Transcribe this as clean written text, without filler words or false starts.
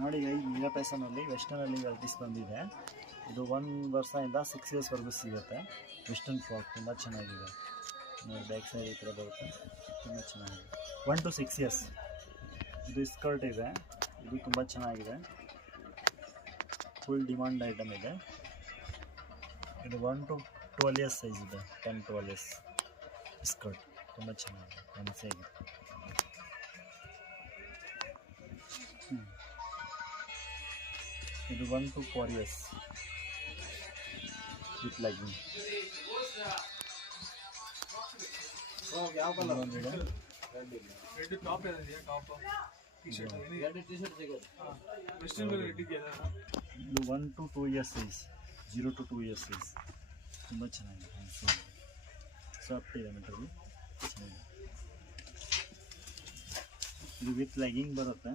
ನೋಡಿ ಈ mega ಫ್ಯಾಷನಲ್ಲಿ ವೆಸ್ಟರ್ನಲ್ಲಿ varieties ಬಂದಿದೆ. ಇದು 1 ವರ್ಷದಿಂದ 6 ಇಯರ್ಸ್ವರೆಗೂ ಸಿಗುತ್ತೆ. ವೆಸ್ಟರ್ನ್ ಫ್ರಾಕ್ ತುಂಬ ಚೆನ್ನಾಗಿದೆ. ನೋಡಿ ಬ್ಯಾಕ್ ಸೈಡ್ ಈ ಥರ ಬರುತ್ತೆ, ತುಂಬ ಚೆನ್ನಾಗಿದೆ. 1 to 6 ಇಯರ್ಸ್. ಇದು ಸ್ಕರ್ಟ್ ಇದೆ, ಇದು ತುಂಬ ಚೆನ್ನಾಗಿದೆ, ಫುಲ್ ಡಿಮಾಂಡ್ ಐಟಮ್ ಇದೆ. ಇದು 1 to 12 ಇಯರ್ಸ್ ಸೈಜ್ ಇದೆ, 10-12 ಇಯರ್ಸ್ ಸ್ಕರ್ಟ್ ತುಂಬ ಚೆನ್ನಾಗಿದೆ, ಆಗಿದೆ. ಇದು 1 to 4 ಇಯರ್ಸ್ ವಿತ್ ಲೆಗ್ಗಿಂಗ್. ಯಾವ ಕಲರ್? ರೆಡ್ ಟಾಪ್ ಇದೆ, ಟಾಪ್ ಟಿ-ಶರ್ಟ್ ರೆಡ್ ಟಿ-ಶರ್ಟ್ ಸಿಗೋದು. ವೆಸ್ಟರ್ನ್ ರೆಡ್ ಇದೆಯಲ್ಲ. ಇದು 1 to 2 years size, 0 to 2 years size ತುಂಬ ಚೆನ್ನಾಗಿದೆ, ಸಾಫ್ಟ್ ಇದೆ ಮೆಟೀರಿಯಲ್, ಚೆನ್ನಾಗಿದೆ. ಇದು ವಿತ್ ಲೆಗ್ಗಿಂಗ್ ಬರುತ್ತೆ.